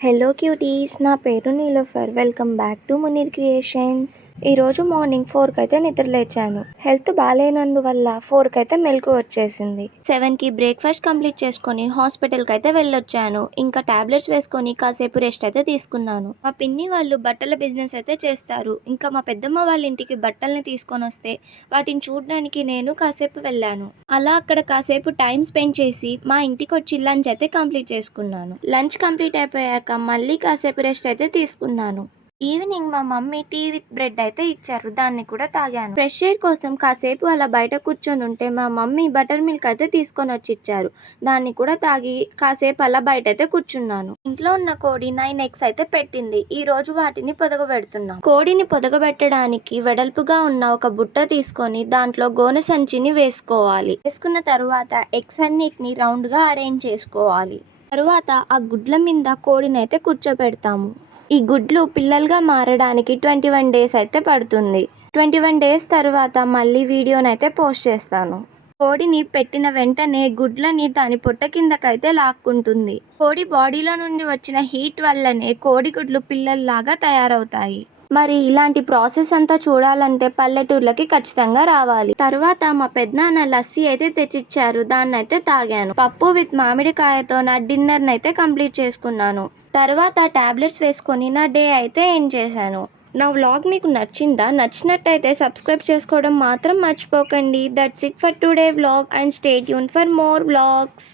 Hello cuties, నా పేరు Niloufer. Welcome back to Munir creations. ఈరోజు మార్నింగ్ 4కి అయితే నిద్ర లేచాను. హెల్త్ బాగాలేనందువల్ల 4కి అయితే మెలకు వచ్చేసింది. 7కి బ్రేక్ఫాస్ట్ కంప్లీట్ చేసుకొని హాస్పిటల్కి అయితే వెళ్ళొచ్చాను. ఇంకా టాబ్లెట్స్ వేసుకొని కాసేపు రెస్ట్ అయితే తీసుకున్నాను. మా పిన్ని వాళ్ళు బట్టల బిజినెస్ అయితే చేస్తారు. ఇంకా మా పెద్దమ్మ వాళ్ళ ఇంటికి బట్టల్ని తీసుకొని వస్తే వాటిని చూడడానికి నేను కాసేపు వెళ్ళాను. అలా అక్కడ కాసేపు టైం స్పెండ్ చేసి మా ఇంటికి వచ్చి లంచ్ అయితే కంప్లీట్ చేసుకున్నాను. లంచ్ కంప్లీట్ అయిపోయాక మళ్ళీ కాసేపు రెస్ట్ అయితే తీసుకున్నాను. ఈవినింగ్ మా మమ్మీ టీ విత్ బ్రెడ్ అయితే ఇచ్చారు. దాన్ని కూడా తాగాను. ఫ్రెష్ ఎయిర్ కోసం కాసేపు అలా బయట కూర్చొని ఉంటే మా మమ్మీ బటర్ మిల్క్ అయితే తీసుకొని వచ్చి ఇచ్చారు. దాన్ని కూడా తాగి కాసేపు అలా బయట అయితే కూర్చున్నాను. ఇంట్లో ఉన్న కోడి 9 ఎగ్స్ అయితే పెట్టింది. ఈ రోజు వాటిని పొదగబెడుతున్నాం. కోడిని పొదగబెట్టడానికి వెడల్పుగా ఉన్న ఒక బుట్ట తీసుకొని దాంట్లో గోనె సంచిని వేసుకోవాలి. వేసుకున్న తరువాత ఎగ్స్ అన్నిటిని రౌండ్ గా అరేంజ్ చేసుకోవాలి. తరువాత ఆ గుడ్ల మీద కోడిని అయితే కూర్చోపెడతాము. ఈ గుడ్లు పిల్లలుగా మారడానికి 21 డేస్ అయితే పడుతుంది. 21 డేస్ తర్వాత మళ్ళీ వీడియోనైతే పోస్ట్ చేస్తాను. కోడిని పెట్టిన వెంటనే గుడ్లని దాని పొట్ట కిందకైతే లాక్కుంటుంది. కోడి బాడీలో నుండి వచ్చిన హీట్ వల్లనే కోడిగుడ్లు పిల్లల్లాగా తయారవుతాయి. మరి ఇలాంటి ప్రాసెస్ అంతా చూడాలంటే పల్లెటూర్లకి ఖచ్చితంగా రావాలి. తర్వాత మా పెద్దనాన్న లస్సీ అయితే తెచ్చిచ్చారు. దాన్ని అయితే తాగాను. పప్పు విత్ మామిడికాయతో నా డిన్నర్ నైతే కంప్లీట్ చేసుకున్నాను. తర్వాత టాబ్లెట్స్ వేసుకొని నా డే అయితే ఎండ్ చేశాను. నా వ్లాగ్ మీకు నచ్చిందా? నచ్చినట్టయితే సబ్స్క్రైబ్ చేసుకోవడం మాత్రం మర్చిపోకండి. That's it for today vlog and stay tune for more vlogs.